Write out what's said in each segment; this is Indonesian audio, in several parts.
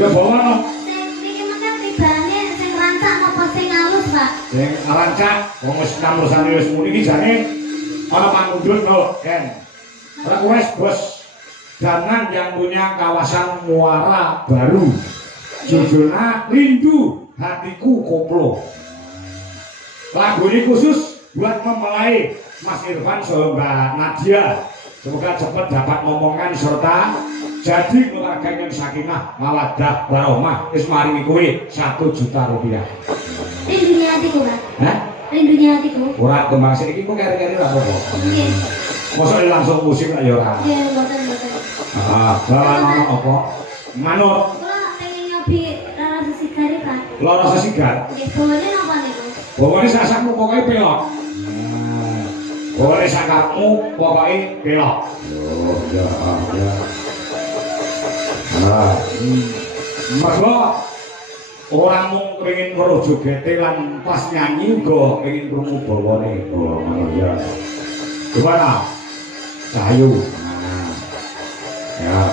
Ya bawa no. Iki mengke tibane sing rancak apa sing halus, Pak? Sing rancak wong wis kamrusane wis muni iki jane ana pangundhut lho, Ken. Request bos Danan yang punya kawasan Muara Baru. Judulnya Rindu Hatiku Koplo. Lagu ini khusus buat mempelai Mas Irfan sama Mbak Nadia. Semoga cepat dapat ngomongan serta jadi keluarga yang sakinah mawaddah warahmah. Wis maringi kowe 1 juta rupiah. Rindunya hatiku, Pak. Hah? Rindunya hatiku. Ora kembang sik iki kok kari-kari ra apa-apa. Nggih. Mosok langsung musik lah ya ora. Nggih, mboten. Ah, bawa ono apa? Manut. Kula pengen nyobi rara sesigari, Pak. Loro sesigar. Nggih, bawane napa niku? Bawane sasakmu pokoke pelok. Bawane sakakmu pokoke pelok. Oh, ya. Nah, mergo orang mung kepengin weruh jogete lan pas nyanyi uga kepengin krungu bawane. Oh, ya. Gimana? Cahayu. Ya.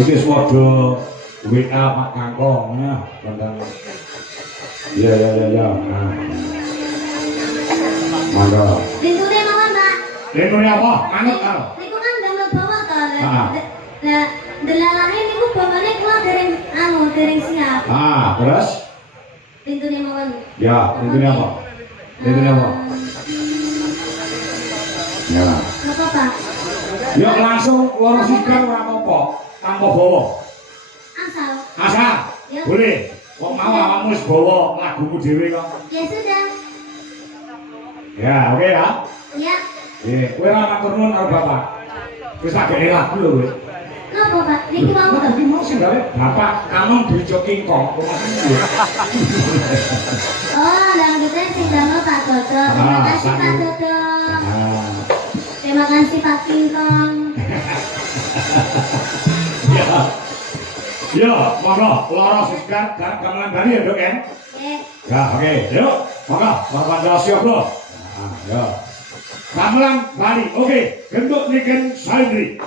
Iki semoga WA Pak Kangkong ya, tentang. Ya. Nah. Mangga. Rindune mawon, Pak. Rindune apa? Manut karo. Niku kan damel bawa to. Heeh. Lah, delalahe niku bawane kula dereng siap. Terus? Rindune mawon. Ya, rindune apa? Rindune apa? Ya. Napa, Pak? Ya langsung loro sigar ora apa-apa, tanpa bawa. Asal. Ya. Boleh. Wong mau awakmu wis bawa lagumu dhewe kok. Ya sudah. Ya, oke ya. Ya. Kowe ora matur nuwun karo Bapak. Wis tak gene lagu lho kowe. Napa, Pak? Niki mau to. Iki mau sing gawe Bapak Kanom Bejo Kingkong. Oh, dangdutnya sing damel Pak Dodo. Terima kasih Pak Dodo. Terima kasih Pak Kingkong. Ya, monggo, loro sigar dan gamelan Bali ya, Dok, kan? Ya, oke. Yuk, monggo, Bapak siap, Bro. Ya. Gamelan Bali. Oke, gendut niken Saindri.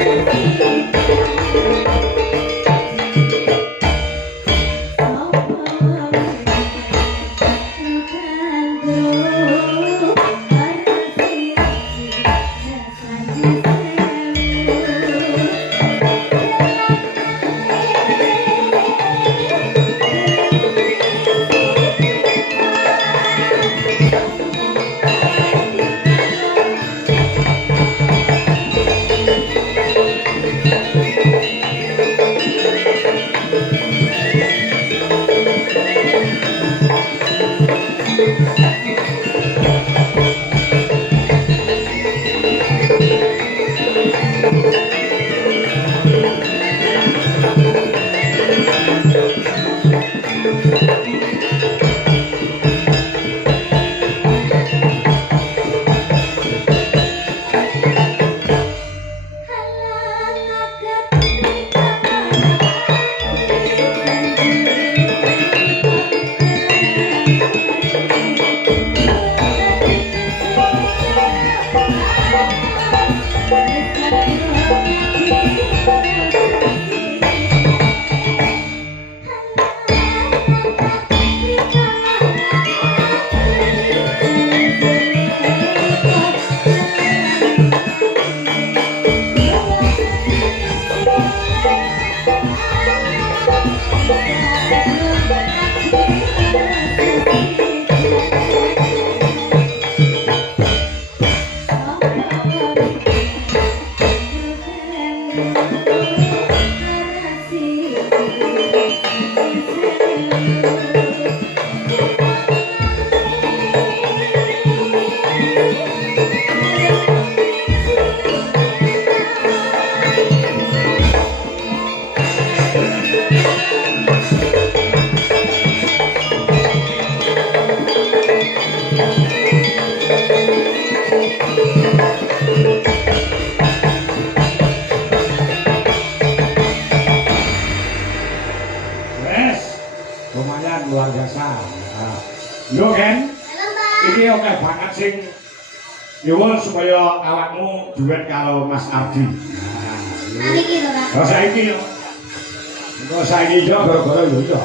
Thank you. Lumayan luar biasa. Yo Ken, ini oke banget sing nyuwun supaya awakmu duet karo Mas Ardi. Niki lho, Pak. Kalau saiki yo. Kalau saiki yo gara-gara yo yo.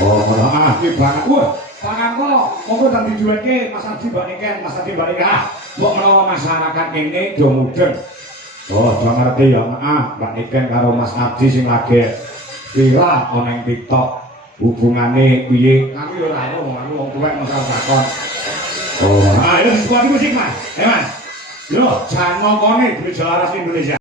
Oh, ngono iki banget. Wah, pangangko monggo tak diduetke Mas Ardi Mbak Niken, Mas Ardi Mbak Niken. Mbok menawa masyarakat kene do mudeng. Oh, do ngerti ya, Mbak Niken karo Mas Ardi sing lagi viral ana ing TikTok. Hubungane piye? Aku yo ora ono, aku wong tuwek masalah takon. Oh, ayo sebuah musik, Mas. Mas. Yo, jangan ngomongin duit Jalaras Indonesia.